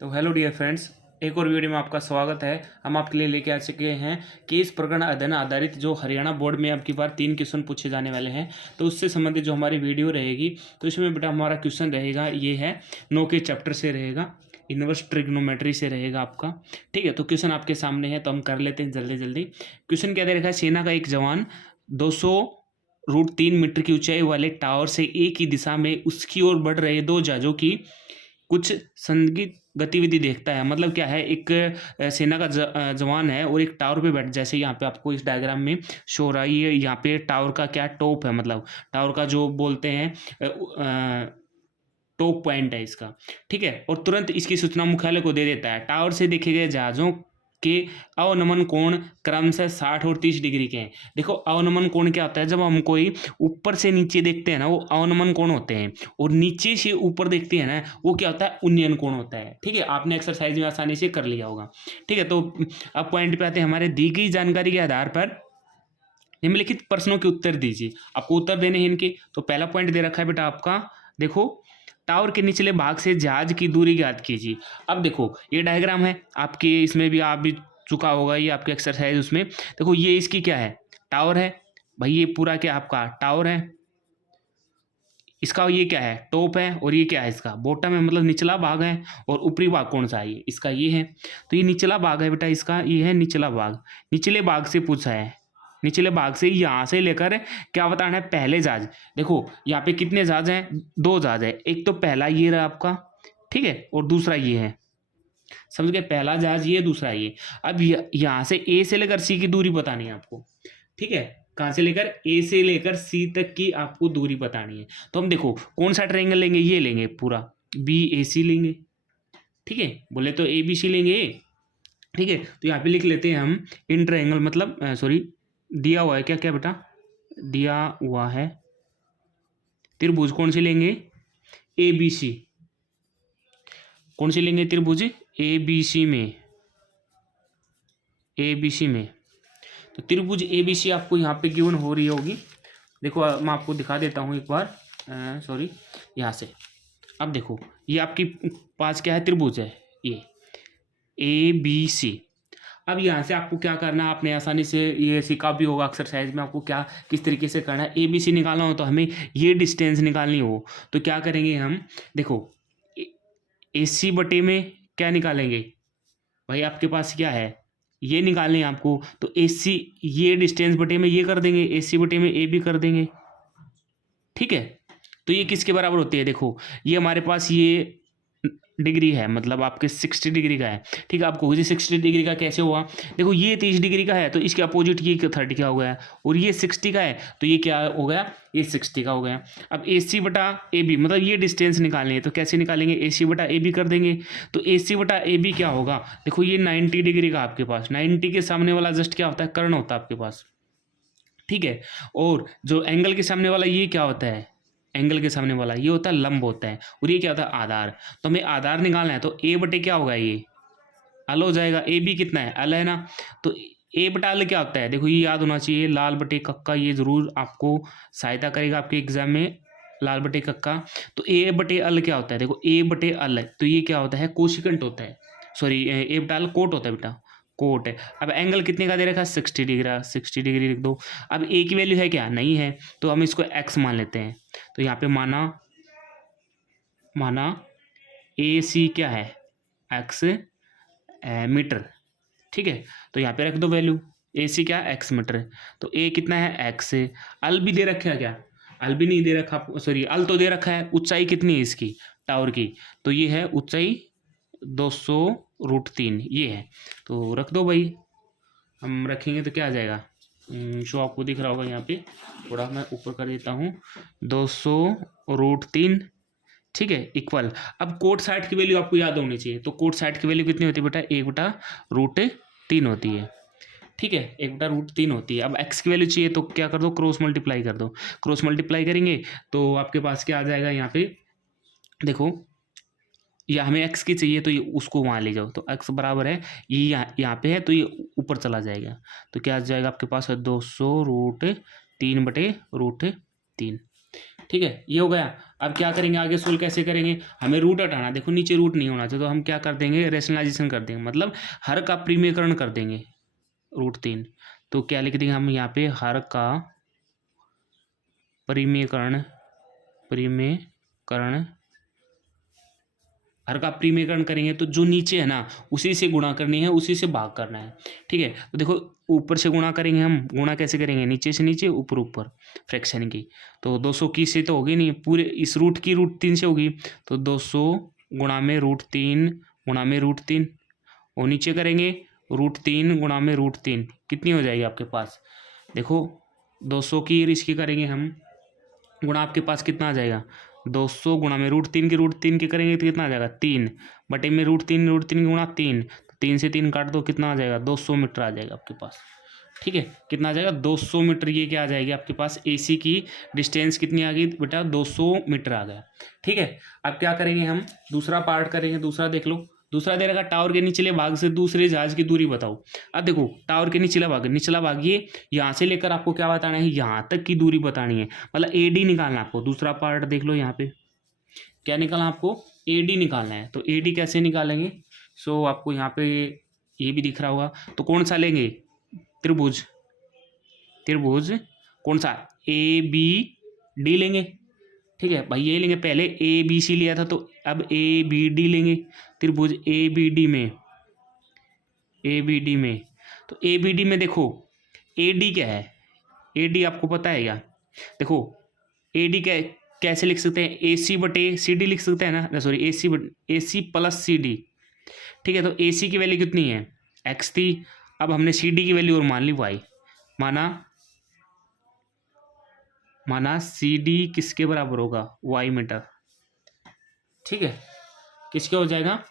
तो hello dear friends, एक और वीडियो में आपका स्वागत है। हम आपके लिए लेके आ चुके हैं कि इस प्रकरण अध्ययन आधारित जो हरियाणा बोर्ड में अब की बार 3 क्वेश्चन पूछे जाने वाले हैं, तो उससे संबंधित जो हमारी वीडियो रहेगी, तो इसमें बेटा हमारा क्वेश्चन रहेगा ये है 9 के चैप्टर से रहेगा, इनवर्स ट्रिग्नोमेट्री से रहेगा आपका। ठीक है, तो क्वेश्चन आपके सामने है, तो हम कर लेते हैं जल्दी जल्दी। क्वेश्चन क्या दे रखा है, सेना का एक जवान 200√3 मीटर की ऊंचाई वाले टावर से एक ही दिशा में उसकी ओर बढ़ रहे दो जहाजों की कुछ संगीत गतिविधि देखता है। मतलब क्या है, एक सेना का जवान है और एक टावर पे बैठ, जैसे यहाँ पे आपको इस डायग्राम में शो हो रहा है, ये यहाँ पे टावर का क्या टॉप है, मतलब टावर का जो बोलते हैं टॉप पॉइंट है इसका। ठीक है, और तुरंत इसकी सूचना मुख्यालय को दे देता है। टावर से देखे गए जहाजों के अवनमन कोण क्रमशः 60 और 30 डिग्री के हैं। देखो अवनमन कोण क्या होता है, जब हम कोई ऊपर से नीचे देखते हैं ना, वो अवनमन कोण होते हैं, और नीचे से ऊपर देखते हैं ना, वो क्या होता है, उन्नयन कोण होता है। ठीक है, आपने एक्सरसाइज में आसानी से कर लिया होगा। ठीक है, तो अब पॉइंट पे आते हैं। हमारे दी गई जानकारी के आधार पर निम्नलिखित प्रश्नों के उत्तर दीजिए। आपको उत्तर देने हैं इनके। तो पहला पॉइंट दे रखा है बेटा आपका, देखो टावर के निचले भाग से जहाज की दूरी ज्ञात कीजिए। अब देखो ये डायग्राम है आपके, इसमें भी आप भी चुका होगा, ये आपके एक्सरसाइज उसमें। देखो ये इसकी क्या है, टावर है भाई, ये पूरा क्या आपका टावर है, इसका ये क्या है, टॉप है, और ये क्या है, इसका बॉटम है, मतलब निचला भाग है। और ऊपरी भाग कौन सा है, ये इसका ये है। तो ये निचला भाग है बेटा इसका, ये है निचला भाग। निचले भाग से पूछा है, निचले भाग से यहाँ से लेकर क्या बताना है, पहले जहाज। देखो यहाँ पे कितने जहाज हैं, 2 जहाज है। एक तो पहला ये रहा आपका, ठीक है, और दूसरा ये है। समझ गए, पहला जहाज ये, दूसरा ये। अब यहाँ से ए से लेकर सी की दूरी बतानी है आपको। ठीक है, कहाँ से लेकर, ए से लेकर सी तक की आपको दूरी बतानी है। तो हम देखो कौन सा ट्रायंगल लेंगे, ये लेंगे पूरा, बी ए सी लेंगे। ठीक है, बोले तो ए बी सी लेंगे। ठीक है, तो यहाँ पे लिख लेते हैं हम इन ट्रायंगल, मतलब सॉरी दिया हुआ है क्या क्या बेटा, दिया हुआ है त्रिभुज कौन से लेंगे, ए बी सी। कौन से लेंगे त्रिभुज, ए बी सी में, ए बी सी में। तो त्रिभुज ए बी सी आपको यहाँ पे गिवन हो रही होगी। देखो मैं आपको दिखा देता हूँ एक बार, सॉरी यहाँ से। अब देखो ये आपकी पास क्या है, त्रिभुज है ये ए बी सी। अब यहाँ से आपको क्या करना है, आपने आसानी से ये सीखा भी होगा एक्सरसाइज में, आपको क्या किस तरीके से करना है। ए बी सी निकालना हो तो हमें ये डिस्टेंस निकालनी हो, तो क्या करेंगे हम, देखो ए सी बटे में क्या निकालेंगे भाई, आपके पास क्या है, ये निकालने हैं आपको। तो ए सी ये डिस्टेंस बटे में ये कर देंगे, ए सी बटे में ए भी कर देंगे। ठीक है, तो ये किसके बराबर होती है, देखो ये हमारे पास ये डिग्री है, मतलब आपके 60 डिग्री का है। ठीक है, आपको 60 डिग्री का कैसे हुआ, देखो ये 30 डिग्री का है, तो इसके अपोजिट ये 30 का हो गया, और ये 60 का है, तो ये क्या हो गया, ये 60 का हो गया। अब ए सी बटा ए बी, मतलब ये डिस्टेंस निकालनी है, तो कैसे निकालेंगे, ए सी बटा ए बी कर देंगे। तो ए सी बटा ए बी क्या होगा, देखो ये 90 डिग्री का आपके पास, 90 के सामने वाला जस्ट क्या होता है, कर्ण होता है आपके पास। ठीक है, और जो एंगल के सामने वाला ये क्या होता है, एंगल के सामने वाला ये होता है लंब होता है, और ये क्या होता है, आधार। तो हमें आधार निकालना है, तो ए बटे क्या होगा, ये अल हो जाएगा। ए बी कितना है, अल है ना, तो ए बटा अल क्या होता है, देखो ये याद होना चाहिए, लाल बटे कक्का, ये जरूर आपको सहायता करेगा आपके एग्जाम में, लाल बटे कक्का। तो ए बटे अल क्या होता है, देखो ए बटे अल, तो ये क्या होता है, कोशिकंट होता है, सॉरी ए बटा अल कोट होता है बेटा, कोट है। अब एंगल कितने का दे रखा है, 60 डिग्री, 60 डिग्री लिख दो। अब ए की वैल्यू है क्या, नहीं है, तो हम इसको एक्स मान लेते हैं। तो यहाँ पे माना ए सी क्या है, एक्स मीटर। ठीक है, तो यहाँ पे रख दो वैल्यू, ए सी क्या है, एक्स मीटर। तो ए कितना है, एक्स। अल भी दे रखा है क्या, अल भी नहीं दे रखा, सॉरी अल तो दे रखा है। ऊंचाई कितनी है इसकी टावर की, तो ये है ऊंचाई 200√3 ये है, तो रख दो भाई। हम रखेंगे तो क्या आ जाएगा, शो आपको दिख रहा होगा यहाँ पे, थोड़ा मैं ऊपर कर देता हूँ, 200√3। ठीक है, इक्वल। अब कोट साइड की वैल्यू आपको याद होनी चाहिए, तो कोट साइड की वैल्यू कितनी होती है बेटा, 1/√3 होती है। ठीक है, 1/√3 होती है। अब एक्स की वैल्यू चाहिए, तो क्या कर दो, क्रॉस मल्टीप्लाई कर दो। क्रॉस मल्टीप्लाई करेंगे तो आपके पास क्या आ जाएगा, यहाँ पे देखो या हमें एक्स की चाहिए, तो ये उसको वहाँ ले जाओ, तो एक्स बराबर है ये यहाँ पे है, तो ये ऊपर चला जाएगा। तो क्या आ जाएगा आपके पास, 200√3/√3। ठीक है, ये हो गया। अब क्या करेंगे आगे, सोल्व कैसे करेंगे, हमें रूट हटाना, देखो नीचे रूट नहीं होना चाहिए, तो हम क्या कर देंगे, रेशनलाइजेशन कर देंगे, मतलब हर का परिमेयकरण कर देंगे, √3। तो क्या लिख देंगे हम यहाँ पे, हर का परिमेयकरण, परिमेयकरण, हर का परिमेयकरण करेंगे तो जो नीचे है ना उसी से गुणा करनी है, उसी से भाग करना है। ठीक है, तो देखो ऊपर से गुणा करेंगे हम, गुणा कैसे करेंगे, नीचे से नीचे ऊपर ऊपर फ्रैक्शन की, तो 200 की से तो होगी नहीं, पूरे इस रूट की √3 से होगी, तो 200 गुणा में √3 गुणा में √3, और नीचे करेंगे √3 गुणा में √3, कितनी हो जाएगी आपके पास, देखो 200 की इसकी करेंगे हम गुणा, आपके पास कितना आ जाएगा, 200 गुणा में √3 के करेंगे तो कितना आ जाएगा, 3 बटे में √3 की गुणा 3, तो 3 से 3 काट दो, कितना आ जाएगा, 200 मीटर आ जाएगा आपके पास। ठीक है, कितना आ जाएगा, 200 मीटर, ये क्या आ जाएगी आपके पास, AC की डिस्टेंस कितनी आ गई बेटा, 200 मीटर आ गया। ठीक है, अब क्या करेंगे हम, दूसरा पार्ट करेंगे, दूसरा देख लो, दूसरा दे रखा, टावर के निचले भाग से दूसरे जहाज की दूरी बताओ। अब देखो टावर के निचला भाग ये यहाँ से लेकर आपको क्या बताना है, यहाँ तक की दूरी बतानी है, मतलब AD निकालना आपको। दूसरा पार्ट देख लो, यहाँ पे क्या निकालना आपको, AD निकालना है। तो AD कैसे निकालेंगे, सो आपको यहाँ पे ये भी दिख रहा होगा, तो कौन सा लेंगे, त्रिभुज, त्रिभुज कौन सा, ABD लेंगे। ठीक है भाई, ये लेंगे, पहले ABC लिया था, तो अब ABD लेंगे, त्रिभुज ABD में, ABD में, तो ABD में देखो AD क्या है, AD आपको पता है क्या, देखो AD क्या, कैसे लिख सकते हैं, AC बटे CD लिख सकते हैं ना, सॉरी AC प्लस CD। ठीक है, तो AC की वैल्यू कितनी है, X थी, अब हमने CD की वैल्यू और मान ली Y, माना CD किसके बराबर होगा, Y मीटर। ठीक है, किसके हो जाएगा,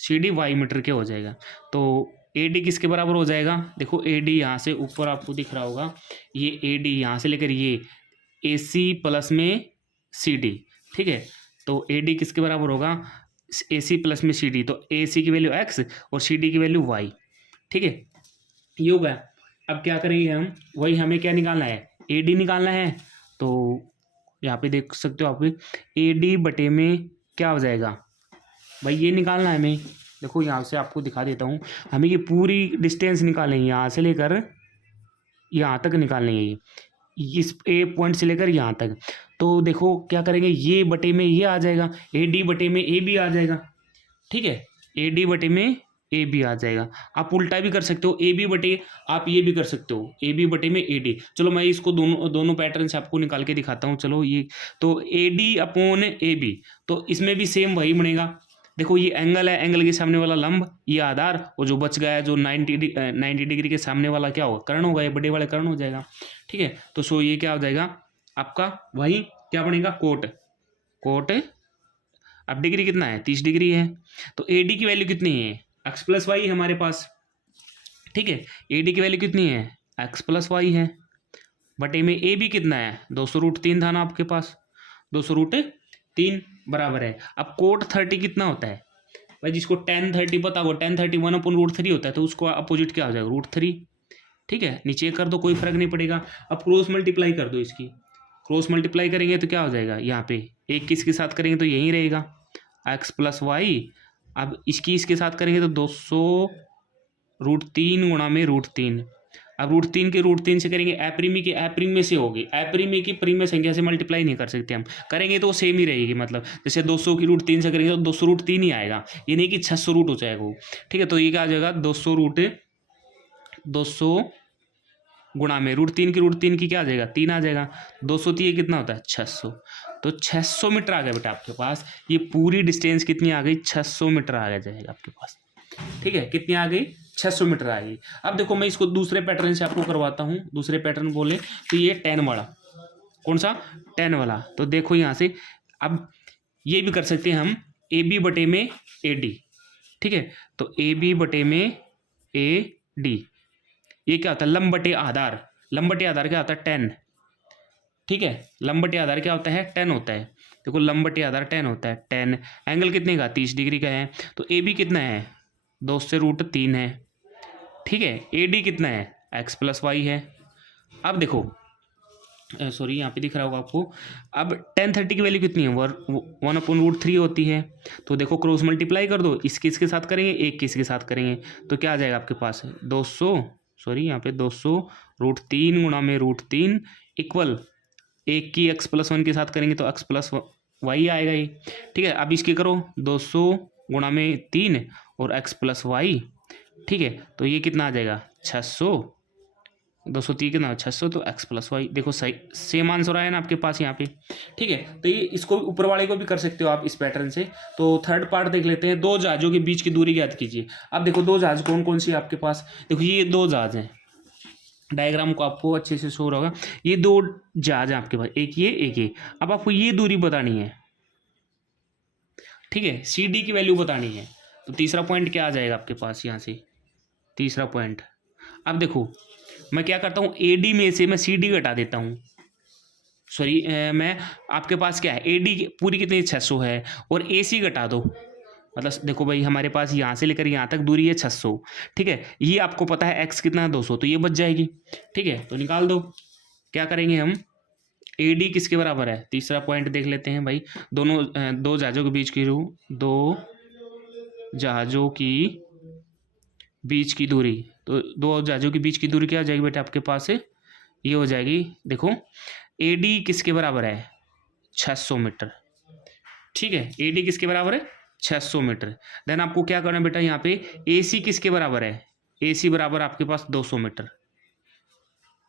CD Y मीटर के हो जाएगा। तो AD किसके बराबर हो जाएगा, देखो AD यहाँ से ऊपर आपको दिख रहा होगा, ये AD यहाँ से लेकर ये AC प्लस में CD। ठीक है, तो AD किसके बराबर होगा, AC प्लस में CD, तो AC की वैल्यू X और CD की वैल्यू Y। ठीक है, ये हो गया। अब क्या करेंगे हम, वही हमें क्या निकालना है, AD निकालना है। तो यहाँ पे देख सकते हो आप, AD बटे में क्या हो जाएगा भाई, ये निकालना है हमें। देखो यहाँ से आपको दिखा देता हूँ, हमें ये पूरी डिस्टेंस निकालेंगे, यहाँ से लेकर यहाँ तक निकालनी है, इस A पॉइंट से लेकर यहाँ तक। तो देखो क्या करेंगे, ये बटे में ये आ जाएगा, AD बटे में AB आ जाएगा। ठीक है, AD बटे में AB आ जाएगा। आप उल्टा भी कर सकते हो, AB बटे, आप ये भी कर सकते हो, AB बटे में AD। चलो मैं इसको दोनों पैटर्न से आपको निकाल के दिखाता हूँ। चलो ये तो AD अपॉन AB, तो इसमें भी सेम वही बनेगा। देखो ये एंगल है, एंगल के सामने वाला लंब, ये आधार, और जो बच गया है जो 90 डिग्री के सामने वाला क्या होगा, कर्ण होगा, ये बड़े वाले कर्ण हो जाएगा। ठीक है, तो सो ये क्या हो जाएगा आपका, वही क्या बनेगा, कोट। अब डिग्री कितना है, 30 डिग्री है, तो AD की वैल्यू कितनी है, x प्लस वाई हमारे पास। ठीक है, AD की वैल्यू कितनी है, x प्लस वाई है, बटे में AB कितना है, 200√3 था ना आपके पास, 200√3 बराबर है। अब कोट 30 कितना होता है भाई, जिसको tan 30 पता हो, tan 30 1/√3 होता है, तो उसको अपोजिट क्या हो जाएगा, √3। ठीक है, नीचे कर दो, कोई फर्क नहीं पड़ेगा। अब क्रॉस मल्टीप्लाई कर दो, इसकी क्रॉस मल्टीप्लाई करेंगे तो क्या हो जाएगा, यहाँ पे एक किसके साथ करेंगे तो यही रहेगा, x प्लस वाई। अब इसके साथ करेंगे तो 200√3 गुणा में √3। अब √3 से करेंगे, एप्रीमी की एप्रीमी से होगी, एप्रीमी की प्रीमिय संख्या से मल्टीप्लाई नहीं कर सकते हम, करेंगे तो वो सेम ही रहेगी, मतलब जैसे 200 की √3 से करेंगे तो 200√3 ही आएगा, ये नहीं कि 600 रूट हो जाएगा वो। ठीक है, तो ये क्या आ जाएगा, 200 गुणा में √3 की क्या आ जाएगा, 3 आ जाएगा, 203 कितना होता है, 600। तो 600 मीटर आ गया बेटा आपके पास, ये पूरी डिस्टेंस कितनी आ गई, 600 मीटर आ गया जाएगा आपके पास। ठीक है, कितनी आ गई, 600 मीटर आ गई। अब देखो मैं इसको दूसरे पैटर्न से आपको करवाता हूँ। दूसरे पैटर्न बोले तो ये 10 वाला, कौन सा, 10 वाला। तो देखो यहाँ से अब ये भी कर सकते हैं हम, AB बटे में AD। ठीक है, तो AB बटे में AD, ये क्या होता है, लंब बटे आधार। लंब बटे आधार क्या होता है, 10। ठीक है, लंब बटे आधार क्या होता है, 10 होता है। देखो लंब बटे आधार 10 होता है, 10। एंगल कितने का, 30 डिग्री का है। तो AB कितना है, 200√3 है। ठीक है, AD कितना है, x प्लस वाई है। अब देखो सॉरी यहाँ पे दिख रहा होगा आपको। अब tan 30 की वैल्यू कितनी है, 1/√3 होती है। तो देखो क्रॉस मल्टीप्लाई कर दो, इसके इसके साथ करेंगे, एक किसके साथ करेंगे, तो क्या आ जाएगा आपके पास 200, सॉरी यहाँ पे 200√3 गुणा में √3 इक्वल एक की x+1 के साथ करेंगे तो x+y आएगा ये। ठीक है, अब इसके करो 200 गुणा में 3 और x+y। ठीक है, तो ये कितना आ जाएगा 600, 203 कितना 600, तो x+y देखो सही सेम आंसर आया ना आपके पास यहाँ पे। ठीक है, तो ये इसको ऊपर वाले को भी कर सकते हो आप इस पैटर्न से। तो थर्ड पार्ट देख लेते हैं, दो जहाजों के बीच की दूरी ज्ञात कीजिए। अब देखो दो जहाज कौन कौन सी है आपके पास, देखो ये दो जहाज हैं, डायग्राम को आपको अच्छे से शो होगा, ये दो जहाज हैं आपके पास, एक ये एक ये। अब आपको ये दूरी बतानी है, ठीक है, सी डी की वैल्यू बतानी है। तो तीसरा पॉइंट क्या आ जाएगा आपके पास यहाँ से, तीसरा पॉइंट। अब देखो मैं क्या करता हूँ, ए डी में से मैं सी डी घटा देता हूँ, सॉरी मैं आपके पास क्या है, ए डी पूरी कितनी 600 है और ए सी घटा दो, मतलब देखो भाई हमारे पास यहाँ से लेकर यहाँ तक दूरी है 600। ठीक है, ये आपको पता है एक्स कितना है 200, तो ये बच जाएगी। ठीक है, तो निकाल दो, क्या करेंगे हम, ए डी किसके बराबर है, तीसरा पॉइंट देख लेते हैं भाई, दोनों दो जहाज़ों के बीच की दो जहाज़ों की बीच की दूरी, तो दो जहाज़ों के बीच की दूरी क्या हो जाएगी बेटा आपके पास है, ये हो जाएगी, देखो ए डी किसके बराबर है 600 मीटर। ठीक है, ए डी किसके बराबर है 600 मीटर। देन आपको क्या करना है बेटा, यहाँ पे ए सी किसके बराबर है, ए सी बराबर आपके पास 200 मीटर।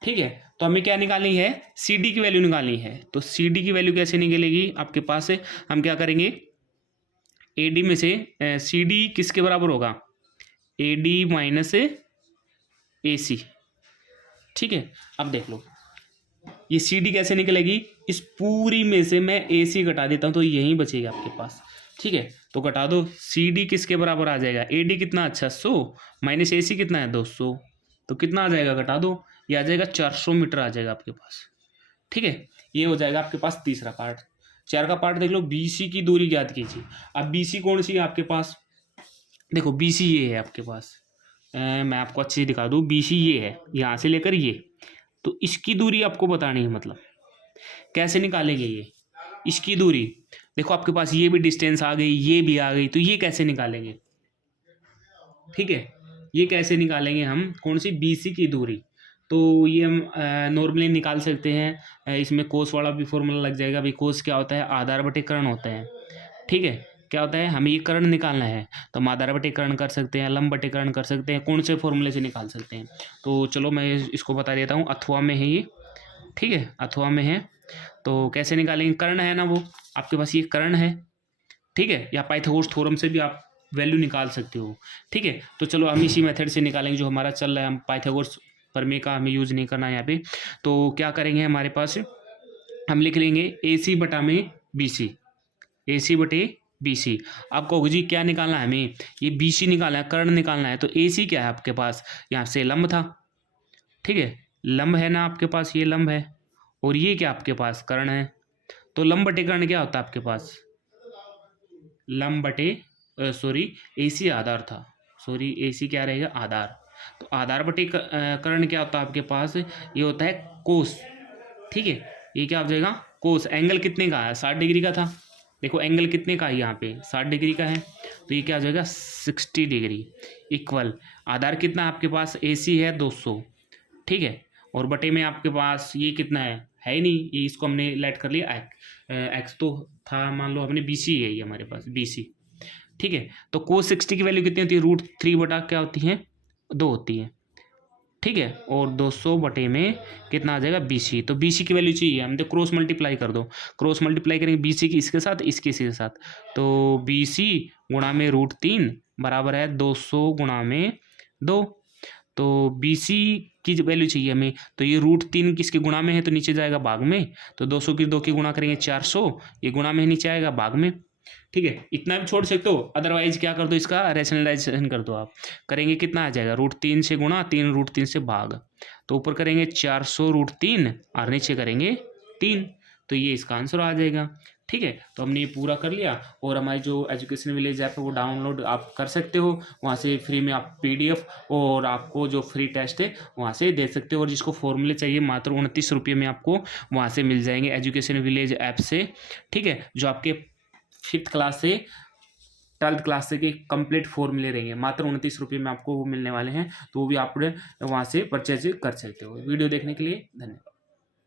ठीक है, तो हमें क्या निकालनी है, सी डी की वैल्यू निकालनी है। तो सी डी की वैल्यू कैसे निकलेगी आपके पास से, हम क्या करेंगे, ए डी में से सी डी किसके बराबर होगा, ए डी माइनस ए सी। ठीक है, अब देख लो ये सी डी कैसे निकलेगी, इस पूरी में से मैं ए सी घटा देता हूँ तो यहीं बचेगा आपके पास। ठीक है, तो घटा दो, सी डी किसके बराबर आ जाएगा, ए डी कितना 600 माइनस ए सी कितना है 200, तो कितना आ जाएगा घटा दो, ये आ जाएगा 400 मीटर आ जाएगा आपके पास। ठीक है, ये हो जाएगा आपके पास तीसरा पार्ट। चार का पार्ट देख लो, बी सी की दूरी ज्ञात कीजिए। अब बी सी कौन सी है आपके पास, देखो बी सी ये है आपके पास, मैं आपको अच्छे से दिखा दूँ, बी सी ये है यहाँ से लेकर ये, तो इसकी दूरी आपको बतानी है, मतलब कैसे निकालेंगे ये इसकी दूरी, देखो आपके पास ये भी डिस्टेंस आ गई, ये भी आ गई, तो ये कैसे निकालेंगे। ठीक है, ये कैसे निकालेंगे हम, कौन सी बी सी की दूरी, तो ये हम नॉर्मली निकाल सकते हैं, इसमें कोस वाला भी फॉर्मूला लग जाएगा। भाई कोस क्या होता है, आधार बटे कर्ण होता है। ठीक है, क्या होता है, हमें ये कर्ण निकालना है, तो हम आधार बटे कर्ण कर सकते हैं, लंब बटे कर्ण कर सकते हैं, कौन से फॉर्मूले से निकाल सकते हैं। तो चलो मैं इसको बता देता हूँ, अथवा में है ये, ठीक है, अथवा में है, तो कैसे निकालेंगे, कर्ण है ना वो आपके पास, ये कर्ण है। ठीक है, या पाइथागोरस थ्योरम से भी आप वैल्यू निकाल सकते हो। ठीक है, तो चलो हम इसी मेथड से निकालेंगे जो हमारा चल रहा है, हम पाइथागोरस प्रमेय का हमें यूज़ नहीं करना है यहाँ पे। तो क्या करेंगे, हमारे पास हम लिख लेंगे ए सी बटा में बी सी, ए सी बटे बी सी। आप कहोगे जी क्या निकालना है हमें, ये बी सी निकालना है, कर्ण निकालना है, तो ए सी क्या है आपके पास, यहाँ से लंब था। ठीक है, लंब है ना आपके पास, ये लंब है, और ये क्या आपके पास कर्ण है, तो लंब बटे कर्ण क्या होता है आपके पास, लंब बटे सॉरी ए सी आधार था, सॉरी ए सी क्या रहेगा आधार, तो आधार बटे कर्ण क्या होता है आपके पास, ये होता है कोस। ठीक है, ये क्या हो जाएगा कोस, एंगल कितने का है 60 डिग्री का था, देखो एंगल कितने का है यहाँ पे 60 डिग्री का है, तो ये क्या हो जाएगा 60 डिग्री इक्वल आधार कितना आपके पास, ए सी है 200। ठीक है, और बटे में आपके पास ये कितना है ही नहीं, ये इसको हमने लेट कर लिया एक्स तो था, मान लो हमने बी सी है ये हमारे पास बी सी। ठीक है, तो कोस 60 की वैल्यू कितनी होती है, √3 बटा क्या होती है 2 होती है। ठीक है, और 200 बटे में कितना आ जाएगा बी सी, तो बी सी की वैल्यू चाहिए हम, तो क्रॉस मल्टीप्लाई कर दो, क्रॉस मल्टीप्लाई करेंगे बी सी की इसके साथ, इसके के साथ, तो बी सी गुणा में √3 बराबर है 200 गुणा में 2, तो बी सी की वैल्यू चाहिए हमें, तो ये √3 किसके गुणा में है, तो नीचे जाएगा भाग में, तो 200 की 2 की गुणा करेंगे 400, ये गुणा में नीचे आएगा भाग में। ठीक है, इतना भी छोड़ सकते हो, अदरवाइज क्या कर दो, इसका रैशनलाइजेशन कर दो आप, करेंगे कितना आ जाएगा √3 से गुणा, 3 √3 से भाग, तो ऊपर करेंगे 400 √3 और नीचे करेंगे 3, तो ये इसका आंसर आ जाएगा। ठीक है, तो हमने ये पूरा कर लिया। और हमारी जो एजुकेशन विलेज ऐप है वो डाउनलोड आप कर सकते हो, वहाँ से फ्री में आप PDF और आपको जो फ्री टेस्ट है वहाँ से दे सकते हो। और जिसको फॉर्मूले चाहिए मात्र 29 रुपये में आपको वहाँ से मिल जाएंगे एजुकेशन विलेज ऐप से, ठीक है। जो आपके 5th क्लास से 12th क्लास से के कंप्लीट फॉर्मूले रहेंगे, मात्र 29 रुपये में आपको वो मिलने वाले हैं। तो वो भी आप वहाँ से परचेज कर सकते हो। वीडियो देखने के लिए धन्यवाद।